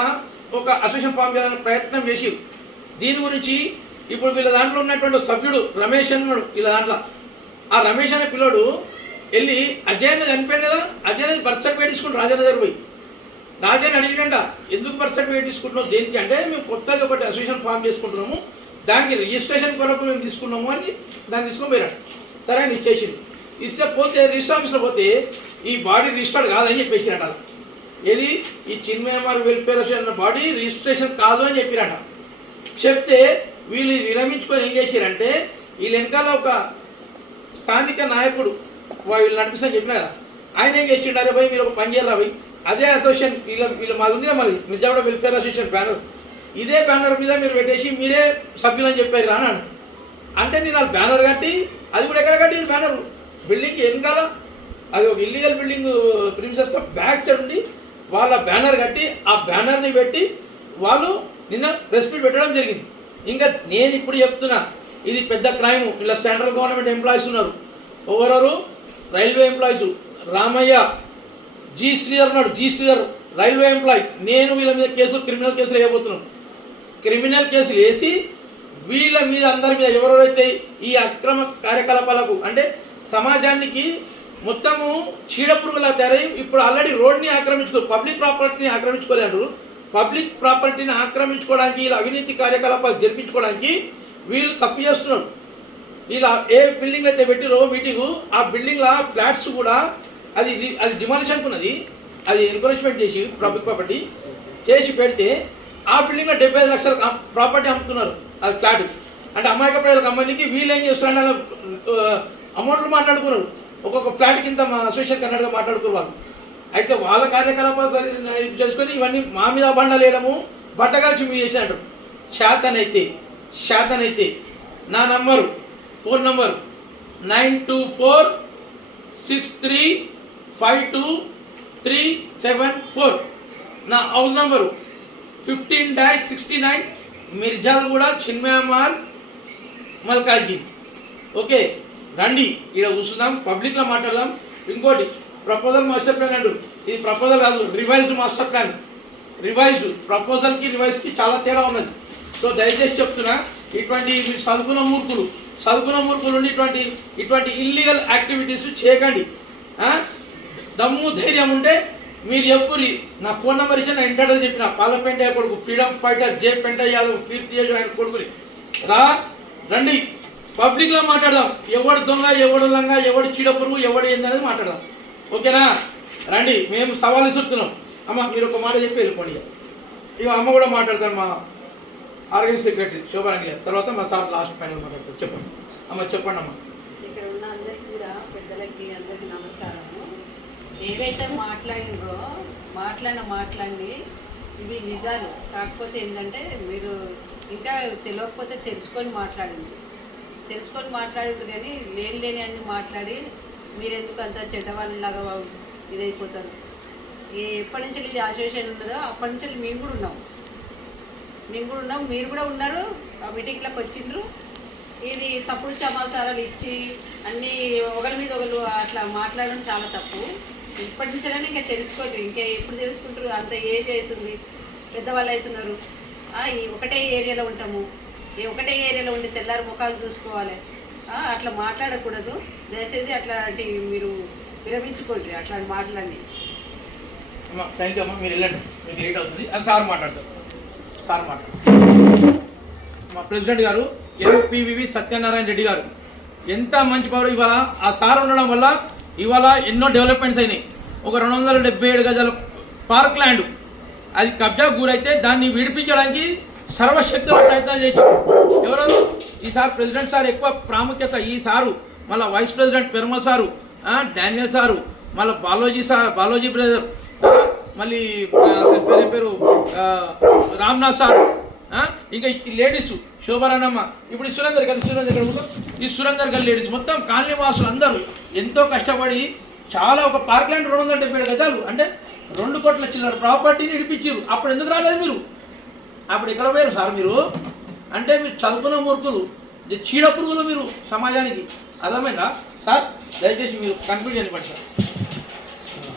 ఒక association form చేయాలని ప్రయత్నం చేసి, దీని గురించి ఇప్పుడు వీళ్ళ దాంట్లో ఉన్నటువంటి సభ్యుడు రమేష్ అన్నాడు. వీళ్ళ దాంట్లో ఆ రమేష్ అనే పిల్లడు వెళ్ళి అజయ్ అన్న చనిపోయాడు కదా, అజయ్ అనేది బర్త్ సర్టిఫికేట్ తీసుకుంటాం రాజన్న దగ్గర పోయి. రాజన్న అడిగినంట, ఎందుకు బర్త్ సర్టిఫికేట్ తీసుకుంటున్నాం, దేనికి అంటే మేము కొత్తగా ఒకటి అసోసియేషన్ ఫామ్ చేసుకుంటున్నాము, దానికి రిజిస్ట్రేషన్ కొరకు మేము తీసుకున్నాము అని దాన్ని తీసుకొని పోయాడు. సరే అని ఇచ్చేసింది. ఇస్తే పోతే రిజిస్టర్ ఆఫీస్లో పోతే ఈ బాడీ రిజిస్టర్డ్ కాదని చెప్పేసినట్ట. ఏది ఈ చిన్మయ మార్గ్ వెల్ఫేర్ అసోసియేషన్ అన్న బాడీ రిజిస్ట్రేషన్ కాదు అని చెప్పినట్ట. చెప్తే వీళ్ళు విరమించుకొని ఏం చేశారంటే, వీళ్ళ వెనకాల ఒక స్థానిక నాయకుడు వీళ్ళు నడిపిస్తాను చెప్పినా కదా, ఆయన ఏం చేసిండారే పోయి మీరు ఒక పని చేయరా పోయి అదే అసోసియేషన్ వీళ్ళ మాది ఉంది కదా, మరి మిర్జాగూడ వెల్ఫేర్ అసోసియేషన్ బ్యానర్, ఇదే బ్యానర్ మీద మీరు పెట్టేసి మీరే సభ్యులని చెప్పారు రా అన్నాడు. అంటే నేను వాళ్ళు బ్యానర్ కట్టి, అది కూడా ఎక్కడ కట్టి బ్యానర్ బిల్డింగ్కి వెనకాల, అది ఒక ఇల్లీగల్ బిల్డింగ్ ప్రిన్సెస్తో బ్యాక్ సైడ్ ఉండి వాళ్ళ బ్యానర్ కట్టి ఆ బ్యానర్ని పెట్టి వాళ్ళు నిన్న ప్రెస్ మీట్ పెట్టడం జరిగింది. ఇంకా నేను ఇప్పుడు చెప్తున్నా, ఇది పెద్ద క్రైమ్. ఇలా సెంట్రల్ గవర్నమెంట్ ఎంప్లాయీస్ ఉన్నారు, ఎవరెవరు railway employees. Ramaiah, G Sridhar ఉన్నాడు, జీ శ్రీధర్ రైల్వే ఎంప్లాయీ. నేను వీళ్ళ మీద క్రిమినల్ కేసులు వేయబోతున్నాను. క్రిమినల్ కేసులు వేసి వీళ్ళ మీద అందరి మీద ఎవరెవరైతే ఈ అక్రమ కార్యకలాపాలకు అంటే సమాజానికి మొత్తము చీడపురుగులా తయారై ఇప్పుడు ఆల్రెడీ రోడ్ని పబ్లిక్ ప్రాపర్టీని ఆక్రమించుకోలేరు. పబ్లిక్ ప్రాపర్టీని ఆక్రమించుకోవడానికి వీళ్ళ అవినీతి కార్యకలాపాలు జరిపించుకోవడానికి వీళ్ళు తప్పు చేస్తున్నారు. ఇలా ఏ బిల్డింగ్ అయితే పెట్టిరో మీటింగు ఆ బిల్డింగ్ల ఫ్లాట్స్ కూడా అది డిమాలిషన్కి ఉన్నది. అది ఎన్కరేజ్మెంట్ చేసి పబ్లిక్ ప్రాపర్టీ చేసి పెడితే ఆ బిల్డింగ్లో 75 లక్షల ప్రాపర్టీ అమ్ముతున్నారు. అది ఫ్లాట్ అంటే అమాయక ప్రజల కంపెనీకి వీళ్ళు ఏం చేస్తున్నారు, అమౌంట్లు మాట్లాడుకున్నారు. ఒక్కొక్క ఫ్లాట్ కింద మా అసోసియేషన్ కర్ణాటక మాట్లాడుకోవాలి. అయితే వాళ్ళ కార్యకలాపాలు చేసుకొని ఇవన్నీ మా మీద బండలు వేయడము, బట్టగాల్చి మీ చేసినట్టు. శాతనైతే నా నంబరు, ఫోన్ నంబరు 9246352374. నా హౌస్ నంబరు 15-69 మిర్జాల్గూడ, చిన్మయామాల్, మల్కాజ్గిరి. ఓకే, రండి, ఇక్కడ కూర్చుందాం, పబ్లిక్లో మాట్లాడదాం. ఇంకోటి ప్రపోజల్ మాస్టర్ ప్లాన్ అంటారు, ఇది ప్రపోజల్ కాదు, రివైజ్డ్ మాస్టర్ ప్లాన్. రివైజ్డ్ ప్రపోజల్కి రివైజ్కి చాలా తేడా ఉన్నది. సో దయచేసి చెప్తున్నా, ఇటువంటి మీరు చదువుకున్న మూర్ఖులు ఉండి ఇటువంటి ఇల్లీగల్ యాక్టివిటీస్ చేయకండి. దమ్ము ధైర్యం ఉంటే మీరు చెప్పుర్రి. నా ఫోన్ నెంబర్ ఇచ్చి నా ఇంటర్ చెప్పిన పార్లమెంట్ కొడుకు ఫ్రీడమ్ ఫైటర్ జే పెంట యాదవ్ కీర్తి ఆయన కొడుకుని రండి, పబ్లిక్లో మాట్లాడదాం. ఎవడు దొంగ, ఎవడు లంగా, ఎవడు చీడపురుగు, ఎవడు ఏందనేది మాట్లాడదాం. ఓకేనా? రండి, మేము సవాలు ఇస్తున్నాం. అమ్మ మీరు ఒక మాట చెప్పి వెళ్ళిపోండి. ఇక అమ్మ కూడా మాట్లాడతారు, మా ఆర్గనైజ్ సెక్రటరీ శోభారాణి గారు. తర్వాత మా సార్ లాస్ట్ ఫైనల్ మాట్లాడతారు. చెప్పండి అమ్మ, చెప్పండి అమ్మ. ఇక్కడ ఉన్న అందరికీ కూడా పెద్దలకి అందరికీ నమస్కారము. ఏవైతే మాట్లాడి ఇవి నిజాలు. కాకపోతే ఏంటంటే మీరు ఇంకా తెలియకపోతే తెలుసుకొని మాట్లాడింది కానీ లేని అన్ని మాట్లాడి మీరు ఎందుకు అంత చెడ్డవాళ్ళలాగా ఇదైపోతారు. ఎప్పటి నుంచి ఇది అసోసియేషన్ ఉన్నదో అప్పటి నుంచి మేము కూడా ఉన్నాం, మీరు కూడా ఉన్నారు. ఆ మీటింగ్లకు వచ్చిండ్రు. ఇది తప్పుడు సమాచారాలు ఇచ్చి అన్నీ ఒకరి మీద ఒకరు అట్లా మాట్లాడడం చాలా తప్పు. ఇప్పటి నుంచే ఇంకా తెలుసుకోండి. ఇంకా ఎప్పుడు తెలుసుకుంటారు, అంత ఏజ్ అవుతుంది, పెద్దవాళ్ళు అవుతున్నారు. ఈ ఒకటే ఏరియాలో ఉంటాము, ఒకటే ఏరియాలో ఉండి తెల్లారి ముఖాలు చూసుకోవాలి. అట్లా మాట్లాడకూడదు. దయచేసి అట్లాంటి మీరు విరమించుకోండి అట్లాంటి మాటలన్నీ. థ్యాంక్ యూ అమ్మ, మీరు వెళ్ళండి, మీకు లేట్ అవుతుంది. అది సార్ మాట్లాడతారు. మా ప్రెసిడెంట్ గారు ఎంపీవీవి సత్యనారాయణ రెడ్డి గారు ఎంత మంచి పవర్. ఇవాళ ఆ సార్ ఉండడం వల్ల ఇవాళ ఎన్నో డెవలప్మెంట్స్ అయినాయి. ఒక 277 గజాల పార్క్ ల్యాండ్ అది కబ్జా గురైతే దాన్ని విడిపించడానికి సర్వశక్తుల ప్రయత్నం చేశారు. ఎవరు? ఈ సార్ ప్రెసిడెంట్ సార్ ఎక్కువ ప్రాముఖ్యత. ఈ సారు మళ్ళీ vice president Perumal sir, Daniel sir, మళ్ళీ బాలోజీ బ్రదర్, మళ్ళీ పేరు రామ్నాథ్ సార్, ఇంకా లేడీస్ శోభారాణమ్మ, ఇప్పుడు ఈ సురేందర్ గారి లేడీస్ మొత్తం కాలనీ వాసులు అందరూ ఎంతో కష్టపడి చాలా ఒక పార్క్ ల్యాండ్ 277 గజాలు అంటే 2 కోట్ల చిల్లర ప్రాపర్టీని ఇడిపించారు. అప్పుడు ఎందుకు రాలేదు మీరు? అప్పుడు ఎక్కడ పోయారు సార్ మీరు? అంటే మీరు చదువుకున్న మూర్ఖులు, చీడ పురుగులు మీరు సమాజానికి. అర్థమైందా సార్? దయచేసి మీరు కన్క్లూడ్ చేయండి సార్.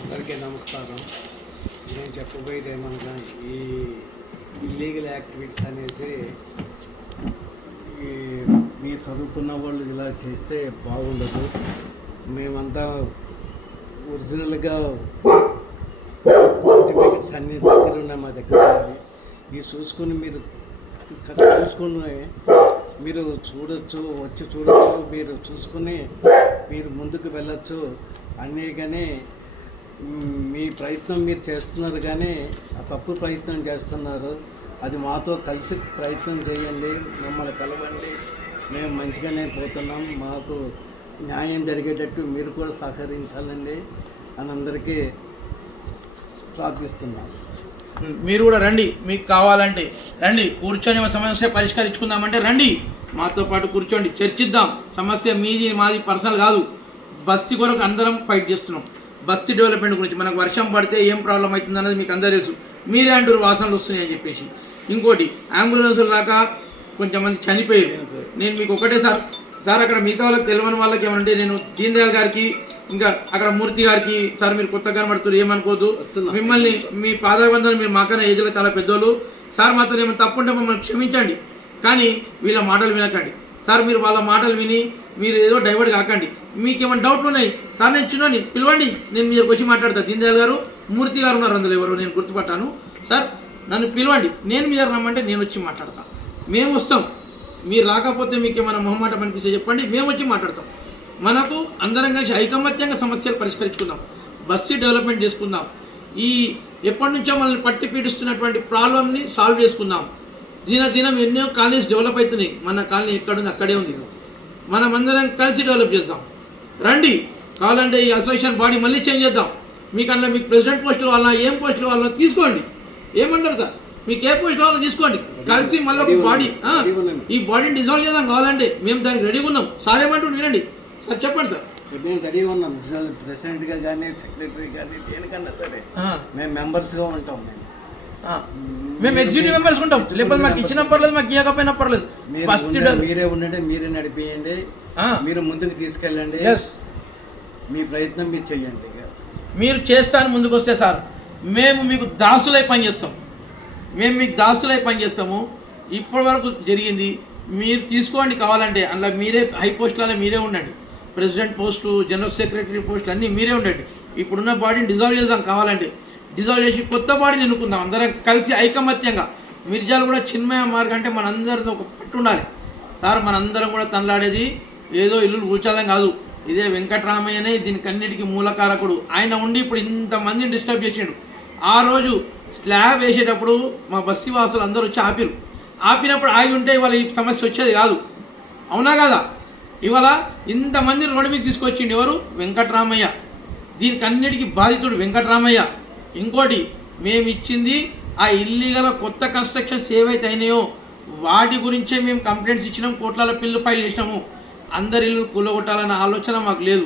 అందరికీ నమస్కారం. నేను చెప్పబోయేది ఏమనగా, ఈ ఇల్లీగల్ యాక్టివిటీస్ అనేసి మీరు చదువుకున్న వాళ్ళు ఇలా చేస్తే బాగుండదు. మేమంతా ఒరిజినల్గా సర్టిఫికెట్స్ అన్నీ దగ్గర ఉన్నాయి మా దగ్గర. ఇవి చూసుకొని మీరు చూడొచ్చు, వచ్చి చూడొచ్చు, మీరు చూసుకుని మీరు ముందుకు వెళ్ళొచ్చు అన్నీ. కానీ మీ ప్రయత్నం మీరు చేస్తున్నారు, కానీ ఆ తప్పు ప్రయత్నం చేస్తున్నారు. అది మాతో కలిసి ప్రయత్నం చేయండి, మమ్మల్ని కలవండి. మేము మంచిగానే పోతున్నాం, మాకు న్యాయం జరిగేటట్టు మీరు కూడా సహకరించాలండి అని అందరికీ ప్రార్థిస్తున్నాం. మీరు కూడా రండి, మీకు కావాలంటే రండి, కూర్చొని సమస్య పరిష్కరించుకుందామంటే రండి, మాతో పాటు కూర్చోండి, చర్చిద్దాం. సమస్య మీది మాది పర్సనల్ కాదు. బస్తీ కొరకు అందరం ఫైట్ చేస్తున్నాం. బస్తీ డెవలప్మెంట్ గురించి మనకు వర్షం పడితే ఏం ప్రాబ్లం అవుతుంది అన్నది మీకు అందరూ తెలుసు. మీరే అంటారు వాసనలు వస్తున్నాయి అని చెప్పేసి. ఇంకోటి అంబులెన్సులు రాక కొంచెంమంది చనిపోయారు. నేను మీకు ఒకటే సార్ అక్కడ మిగతా వాళ్ళకి తెలియని వాళ్ళకి ఏమంటే నేను దీన్ దయాల్ గారికి ఇంకా అక్కడ మూర్తి గారికి సార్ మీరు కొత్తగా కనబడుతున్నారు ఏమనుకోదు, మిమ్మల్ని మీ పాదాబంధాలు మీరు మాకన్నా ఏజ్లో చాలా పెద్దోళ్ళు సార్, మాతో ఏమైనా తప్పుంటే మమ్మల్ని క్షమించండి, కానీ వీళ్ళ మాటలు వినకండి సార్. మీరు వాళ్ళ మాటలు విని మీరు ఏదో డైవర్ట్ కాకండి. మీకు ఏమైనా డౌట్లు ఉన్నాయి సార్, నేను చిన్నోని పిలవండి, నేను మీరు వచ్చి మాట్లాడతాను. దీన్ దయాల్ గారు మూర్తి గారు ఉన్నారు అందులో, ఎవరు నేను గుర్తుపట్టాను సార్, నన్ను పిలవండి, నేను మీ దగ్గర రమ్మంటే నేను వచ్చి మాట్లాడతాను. మేము వస్తాం, మీరు రాకపోతే మీకు ఏమైనా మొహమాటం అనిపిస్తే చెప్పండి, మేము వచ్చి మాట్లాడతాం. మనకు అందరం కలిసి ఐకమత్యంగా సమస్యలు పరిష్కరించుకుందాం, బస్తీ డెవలప్మెంట్ చేసుకుందాం, ఈ ఎప్పటి నుంచో మనల్ని పట్టి పీడిస్తున్నటువంటి ప్రాబ్లమ్ని సాల్వ్ చేసుకుందాం. దినం ఎన్నో కాలనీస్ డెవలప్ అవుతున్నాయి, మన కాలనీ ఎక్కడుంది అక్కడే ఉంది, మనం అందరం కలిసి డెవలప్ చేద్దాం. రండి, కావాలంటే ఈ అసోసియేషన్ బాడీ మళ్ళీ చేంజ్ చేద్దాం. మీకు అందులో మీకు ప్రెసిడెంట్ పోస్టులు వాళ్ళ ఏం పోస్టులు వాళ్ళ తీసుకోండి, ఏమంటారు సార్, మీకు ఏ పోస్ట్ కావాలో తీసుకోండి, కలిసి మళ్ళీ ఒక బాడీ ఈ బాడీని డిజాల్వ్ చేద్దాం. కావాలంటే మేము దానికి రెడీగా ఉన్నాం. సార్ ఏమంటారు వినండి సార్, చెప్పండి సార్. నేను రెడీగా ఉన్నాం, ప్రెసిడెంట్గా కానీ సెక్రటరీ కానీ దేనికన్నా సరే మేము మెంబర్స్గా ఉంటాం. మేము ఎగ్జిక్యూటివ్ మెంబర్స్ ఉంటాం, లేకపోతే మాకు ఇచ్చిన పర్లేదు, మాకు ఇవ్వకపోయినా పర్లేదు. మీరే ఉండండి, మీరే నడిపియండి, మీరు ముందుకు తీసుకెళ్ళండి, మీ ప్రయత్నం మీరు చెయ్యండి. మీరు చేస్తాను ముందుకు వస్తే సార్ మేము మీకు దాసులై పనిచేస్తాం, మేము మీకు దాసులై పనిచేస్తాము. ఇప్పటి వరకు జరిగింది మీరు తీసుకోండి, కావాలంటే అందులో మీరే హై పోస్టులలో మీరే ఉండండి, ప్రెసిడెంట్ పోస్టు జనరల్ సెక్రటరీ పోస్టులు అన్నీ మీరే ఉండండి. ఇప్పుడున్న బాడీని డిజాల్వ్ చేద్దాం, కావాలంటే డిజాల్వ్ చేసి కొత్త బాడీని ఎన్నుకుందాం అందరం కలిసి ఐకమత్యంగా. మిర్జాలు కూడా చిన్మయ మార్గం అంటే మనందరితో ఒక పట్టు ఉండాలి సార్. మనందరం కూడా తనలాడేది ఏదో ఇల్లు కూర్చోదాం కాదు, ఇదే వెంకటరామయ్యనే దీనికి అన్నిటికీ మూలకారకుడు. ఆయన ఉండి ఇప్పుడు ఇంతమందిని డిస్టర్బ్ చేసిండు. ఆ రోజు స్లాబ్ వేసేటప్పుడు మా బస్తీ వాసులు అందరూ వచ్చి ఆపినప్పుడు ఆగి ఉంటే ఇవాళ ఈ సమస్య వచ్చేది కాదు, అవునా కదా? ఇవాళ ఇంతమంది రోడ్డు మీద తీసుకొచ్చిండు ఎవరు? వెంకటరామయ్య. దీనికి అన్నిటికీ బాధితుడు వెంకటరామయ్య. ఇంకోటి మేము ఇచ్చింది ఆ ఇల్లీగల్ కొత్త కన్స్ట్రక్షన్స్ ఏవైతే అయినాయో వాటి గురించే మేము కంప్లైంట్స్ ఇచ్చినాం, కోట్ల బిల్లు ఫైల్ చేసినాము. అందరి ఇల్లు కూలగొట్టాలన్న ఆలోచన మాకు లేదు.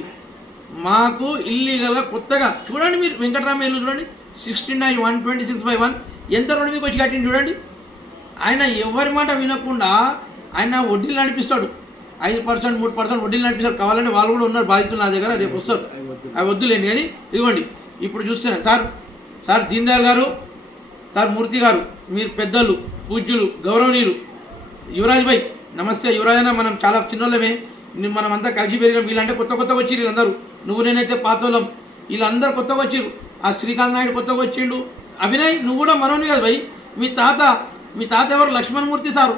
మాకు ఇల్లీగల్గా కొత్తగా చూడండి, మీరు వెంకటరామయ్య ఇల్లు చూడండి, 16/126/1 ఎంత రోడ్డు మీకు వచ్చి కట్టింది చూడండి. ఆయన ఎవరి మాట వినకుండా ఆయన వడ్డీలు నడిపిస్తాడు, 5% 3% వడ్డీలు నడిపిస్తాడు. కావాలంటే వాళ్ళు కూడా ఉన్నారు బాధితులు నా దగ్గర, రేపు వస్తారు, అవి వద్దులేండి. కానీ ఇదిగోండి ఇప్పుడు చూస్తున్నా సార్ దీన్ దయాల్ గారు, సార్ మూర్తి గారు, మీరు పెద్దలు, పూజ్యులు, గౌరవనీయులు. యువరాజ్ భాయ్ నమస్తే. యువరాజ్ అన్న మనం చాలా చిన్నోళ్ళమే, మనం అంతా కలిసి పెరిగినాం. వీళ్ళంటే కొత్తగా వచ్చిర్రు వీళ్ళందరూ, నువ్వు నేనైతే పాతోళ్ళం, వీళ్ళందరూ కొత్తగా వచ్చిర్రు. ఆ శ్రీకాంత్ నాయుడు కొత్తగా వచ్చిండు, అభినయ్ నువ్వు కూడా మనోని కదా భయ్. మీ తాత ఎవరు? లక్ష్మణమూర్తి సారు.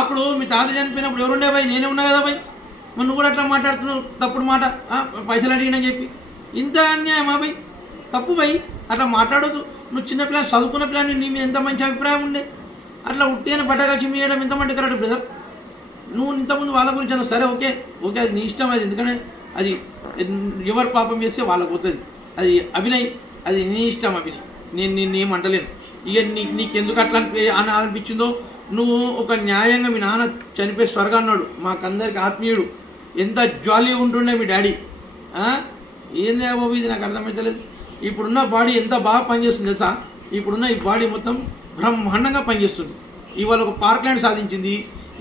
అప్పుడు మీ తాత చనిపోయినప్పుడు ఎవరుండే భయ్? నేనే ఉన్నా కదా భయ్. మరి నువ్వు కూడా అట్లా మాట్లాడుతున్నావు, తప్పుడు మాట, పైసలు అడిగినని చెప్పి. ఇంత అన్యాయమా భయ్? తప్పు భయ్, అట్లా మాట్లాడొద్దు. నువ్వు చిన్న పిల్లలు, చదువుకున్న పిల్లలు, నీ మీద ఎంత మంచి అభిప్రాయం ఉండే, అట్లా ఉట్టిన బట్టగలిసి మీయడం ఎంతమంది కరెక్ట్ బ్రదర్? నువ్వు ఇంతకుముందు వాళ్ళ గురించి అన్నావు, సరే ఓకే అది నీ ఇష్టం, అది ఎందుకంటే అది ఎవరు పాపం చేస్తే వాళ్ళకు పోతుంది, అది అభినయ్, అది నీ ఇష్టం అభినయ్, నేను ఏం అంటలేను. ఇక నీకెందుకు అట్లా అనిపించిందో, నువ్వు ఒక న్యాయంగా మీ నాన్న చనిపోయి స్వర్గా అన్నాడు, మాకందరికి ఆత్మీయుడు, ఎంత జాలీగా ఉంటుండే మీ డాడీ. ఏందే బాబు ఇది నాకు అర్థమవుతలేదు. ఇప్పుడున్న బాడీ ఎంత బాగా పనిచేస్తుంది తెలుసా? ఇప్పుడున్న ఈ బాడీ మొత్తం బ్రహ్మాండంగా పనిచేస్తుంది. ఇవాళ ఒక పార్క్ ల్యాండ్ సాధించింది,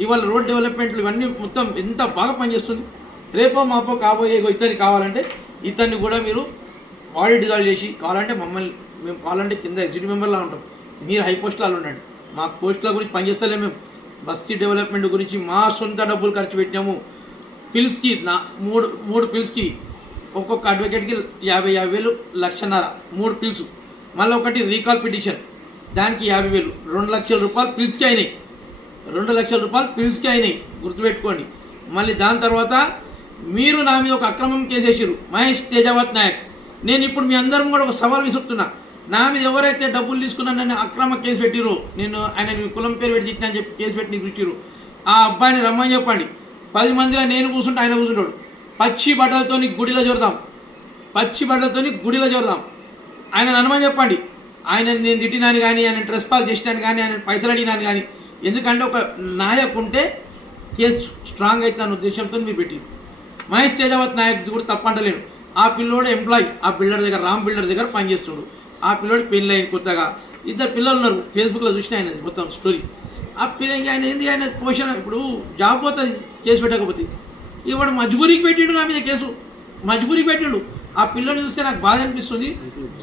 ఇవాళ రోడ్ డెవలప్మెంట్లు ఇవన్నీ మొత్తం ఎంత బాగా పనిచేస్తుంది. రేపో మాపో కాబోయే ఇతన్ని కావాలంటే ఇతన్ని కూడా మీరు బాడీ డిజాల్వ్ చేసి కావాలంటే మమ్మల్ని మేము కావాలంటే కింద ఎగ్జిక్యూటివ్ మెంబర్లా ఉంటాం, మీరు హై పోస్టులలో ఉండండి. మా పోస్టుల గురించి పనిచేస్తలే, మేము బస్తీ డెవలప్మెంట్ గురించి మా సొంత డబ్బులు ఖర్చు పెట్టినాము. పిల్స్కి మూడు పిల్స్కి ఒక్కొక్క అడ్వకేట్కి 50,000 1,50,000 3 పిల్స్, మళ్ళీ ఒకటి రీకాల్ పిటిషన్ దానికి 50,000, 2 లక్షల రూపాయలు పిల్స్కి అయినాయి, 2 లక్షల రూపాయలు పిల్స్కి అయినాయి, గుర్తుపెట్టుకోండి. మళ్ళీ దాని తర్వాత మీరు నా మీద ఒక అక్రమం కేసేసారు, మహేష్ తేజావత్ నాయక్. నేను ఇప్పుడు మీ అందరం కూడా ఒక సవాల్ విసురుతున్నా, నా మీద ఎవరైతే డబ్బులు తీసుకున్నా నన్ను అక్రమ కేసు పెట్టిరో, నేను ఆయన కులం పేరు పెట్టి తిట్టినా అని చెప్పి కేసు పెట్టి నీకు ఇచ్చిరు, ఆ అబ్బాయిని రమ్మని చెప్పండి. 10 మందిలో నేను కూర్చుంటే ఆయన కూర్చుంటాడు. పచ్చి బట్టలతో గుడిలో జోరుదాం, ఆయన అనమని చెప్పండి. ఆయన నేను తిట్టినాను కానీ, ఆయన ట్రెస్ పాస్ చేసినాను కానీ, ఆయన పైసలు అడిగినాను కానీ, ఎందుకంటే ఒక నాయకు ఉంటే కేసు స్ట్రాంగ్ అవుతుంది అన్న ఉద్దేశంతో మీరు పెట్టి. మహేష్ తేజావత్ నాయక్ కూడా తప్పంటలేను. ఆ పిల్లోడు ఎంప్లాయీ, ఆ బిల్డర్ దగ్గర, రామ్ బిల్డర్ దగ్గర పనిచేస్తుండు. ఆ పిల్లోడు పెళ్ళి అయింది కొత్తగా, 2 పిల్లలు ఉన్నారు. ఫేస్బుక్లో చూసిన ఆయన మొత్తం స్టోరీ. ఆ పిల్లకి ఆయన ఏంది ఆయన పోషణ ఇప్పుడు జాబ్ పోతే కేసు పెట్టకపోతే ఇవాడు మజ్బూరికి పెట్టిండు నా మీద కేసు, మజ్బూరికి పెట్టిండు. ఆ పిల్లని చూస్తే నాకు బాధ అనిపిస్తుంది,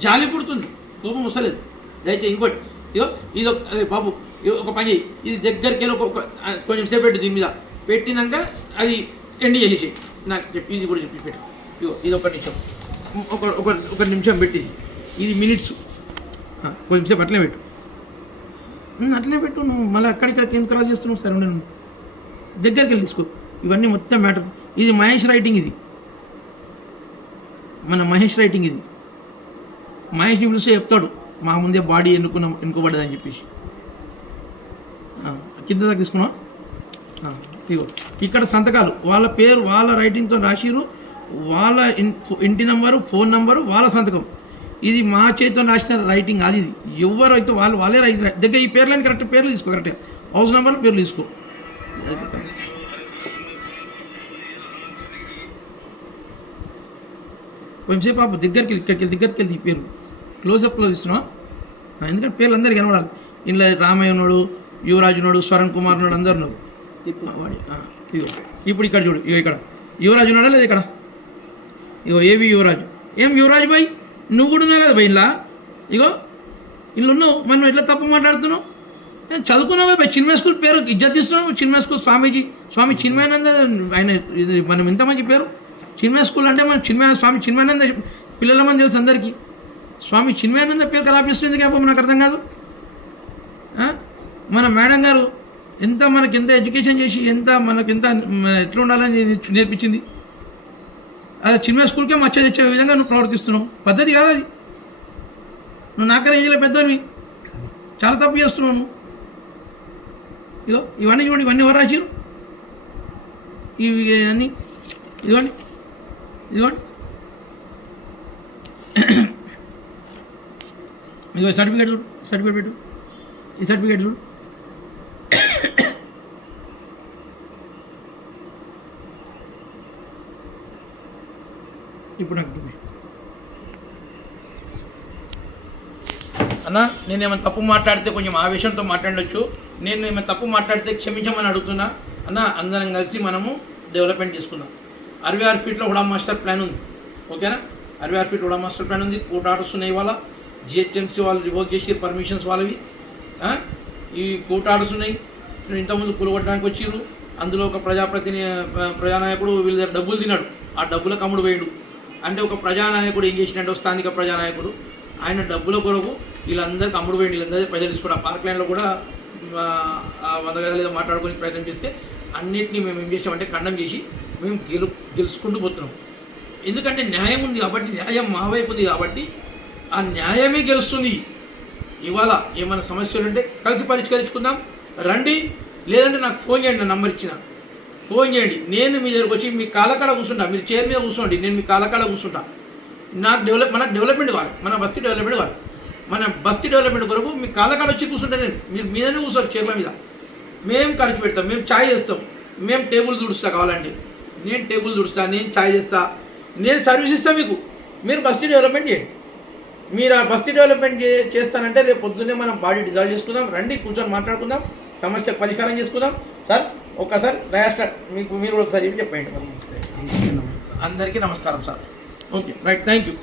జాలి పుడుతుంది, కోపం వస్తలేదు. దయచేసి ఇంకోటి ఇదో ఇది అదే బాబు ఒక పని చేయి, ఇది దగ్గరికి వెళ్ళి కొంచెం సేపు పెట్టు, దీని మీద పెట్టినాక అది ఎండి చేసేసి నాకు చెప్పి ఇది కూడా చెప్పి పెట్టు. ఇగో ఇది ఒక నిమిషం, ఒక నిమిషం పెట్టింది, ఇది మినిట్స్, కొంచెం సేపు అట్లే పెట్టు, అట్లే పెట్టు. నువ్వు మళ్ళీ అక్కడిక్కడికి ఎందుకు క్రాస్ చేస్తున్నావు? సరే నేను దగ్గరికి వెళ్ళి తీసుకో. ఇవన్నీ మొత్తం మ్యాటర్. ఇది మహేష్ రైటింగ్, ఇది మన మహేష్ రైటింగ్. ఇది మహేష్ని పిలిస్తే చెప్తాడు మా ముందే బాడీ ఎన్నుకోబడ్డదని చెప్పేసి. కింద దాకా తీసుకున్నావా? ఇగో ఇక్కడ సంతకాలు వాళ్ళ పేరు వాళ్ళ రైటింగ్తో రాసిరు, వాళ్ళ ఇంటి నెంబరు, ఫోన్ నెంబరు, వాళ్ళ సంతకం. ఇది మా చేతితో రాసిన రైటింగ్. అది ఇది ఎవరు అయితే వాళ్ళే రైటింగ్ దగ్గర. ఈ పేర్లని కరెక్ట్ పేర్లు తీసుకో, కరెక్ట్గా హౌస్ నెంబర్లు పేర్లు తీసుకో. కొంచెంసేపు పాప దగ్గరికి వెళ్ళి ఈ పేరు క్లోజప్లో తీస్తున్నావా? ఎందుకంటే పేర్లు అందరికీ కనబడాలి. ఇంట్లో రామయ్య ఉన్నాడు, యువరాజు ఉన్నాడు, స్వరణ్ కుమార్ ఉన్నాడు, అందరు ఉన్నారు. ఇగో ఇప్పుడు ఇక్కడ చూడు, ఇగో ఇక్కడ యువరాజు ఉన్నాడా లేదా? ఇక్కడ ఇగో ఏవి యువరాజు. ఏం యువరాజు బాయ్, నువ్వు కూడా ఉన్నావు కదా బాయ్ ఇంట్లో. ఇగో ఇల్లు ఉన్నావు, మనం ఎట్లా తప్పు మాట్లాడుతున్నావు? నేను చదువుకున్నావు బాయ్, చిన్మయ స్కూల్ పేరు ఇజ్జత్ తీస్తున్నావు. చిన్మయ స్కూల్ స్వామి చిన్మయానంద, ఆయన మనం ఇంత మంచి పేరు చిన్మయ స్కూల్ అంటే మనం స్వామి చిన్మయానంద పిల్లల మంది తెలుసు అందరికీ. స్వామి చిన్మయానంద పేరు ఖరాబ్ చేస్తుంది ఎందుకు నాకు అర్థం కాదు. మన మేడం గారు మనకి ఎంత ఎడ్యుకేషన్ చేసి మనకి ఎట్లా ఉండాలని నేర్పించింది. అదే చిన్మయ స్కూల్కే మచ్చ తెచ్చే విధంగా నువ్వు ప్రవర్తిస్తున్నావు. పద్ధతి కాదు అది. నువ్వు నాకన్నా ఏజ్లో పెద్దవి, చాలా తప్పు చేస్తున్నావు నువ్వు. ఇగో ఇవన్నీ చూడండి, ఇవన్నీ ఎవరు రాసిరు? ఇవి అన్నీ ఇదిగోండి, ఇదిగో సర్టిఫికేట్ చూడు, పెట్టు ఈ సర్టిఫికేట్ చూడు. ఇప్పుడు నాకు అన్న, నేనేమైనా తప్పు మాట్లాడితే కొంచెం ఆవేశంతో మాట్లాడవచ్చు. నేను ఏమైనా తప్పు మాట్లాడితే క్షమించమని అడుగుతున్నా అన్న. అందరం కలిసి మనము డెవలప్మెంట్ చేసుకుందాం. 66 ఫీట్లో హుడా మాస్టర్ ప్లాన్ ఉంది, ఓకేనా? 66 ఫీట్ హుడా మాస్టర్ ప్లాన్ ఉంది. కోర్టు ఆర్డర్స్ ఉన్నాయి. ఇవాళ జిహెచ్ఎంసీ వాళ్ళు రివోక్ చేసి పర్మిషన్స్ వాళ్ళవి. ఈ కోర్టు ఆర్డర్స్ ఉన్నాయి. ఇంతకుముందు కూలగొట్టడానికి వచ్చిర్రు. అందులో ఒక ప్రజానాయకుడు వీళ్ళ దగ్గర డబ్బులు తిన్నాడు. ఆ డబ్బులకు అమ్ముడు వేయడు. అంటే ఒక ప్రజానాయకుడు ఏం చేసినట్టు, స్థానిక ప్రజానాయకుడు ఆయన డబ్బుల కొరకు వీళ్ళందరికీ అమ్ముడు వేయండి. వీళ్ళందరికీ ప్రజలు తీసుకోవడం. ఆ పార్క్ లైన్లో కూడా 100 గదాలు ఏదో మాట్లాడుకునే ప్రయత్నం చేస్తే అన్నింటినీ మేము ఏం చేసామంటే ఖండం చేసి మేము గెలుచుకుంటూ పోతున్నాం. ఎందుకంటే న్యాయం ఉంది కాబట్టి, న్యాయం మా వైపు ఉంది కాబట్టి ఆ న్యాయమే గెలుస్తుంది. ఇవాళ ఏమైనా సమస్యలు ఉంటే కలిసి పరిష్కరించుకుందాం రండి. లేదంటే నాకు ఫోన్ చేయండి, నా నంబర్ ఇచ్చిన ఫోన్ చేయండి. నేను మీ దగ్గరకు వచ్చి మీ కాలకాడ కూర్చుంటా. మీరు చైర్ మీద కూర్చోండి, నేను మీ కాలకాడ కూర్చుంటా. మనకు డెవలప్మెంట్ కావాలి, మన బస్తీ డెవలప్మెంట్ కావాలి. మన బస్తీ డెవలప్మెంట్ కొరకు మీ కాలకాడ వచ్చి కూర్చుంటా. మీరు మీదనే కూర్చోండి చైర్ల మీద. మేము ఖర్చు పెడతాం, మేము ఛాయ్ చేస్తాం, మేము టేబుల్ తుడుస్తా కావాలంటే. నేను టేబుల్ తుడుస్తా, నేను ఛాయ్ చేస్తా, నేను సర్వీస్ ఇస్తాను మీకు. మీరు బస్తీ డెవలప్మెంట్ చేయండి. మీరు ఆ బస్తీ డెవలప్మెంట్ చేస్తానంటే రేపు పొద్దున్నే మనం బాడీ డిజాల్వ్ చేసుకుందాం. రండి, కూర్చొని మాట్లాడుకుందాం, సమస్యకు పరిష్కారం చేసుకుందాం. సార్ ఒక్కసారి దయాస్టార్ మీరు కూడా ఒకసారి ఏమి చెప్పండి. అందరికీ నమస్కారం sir. Okay right, thank you.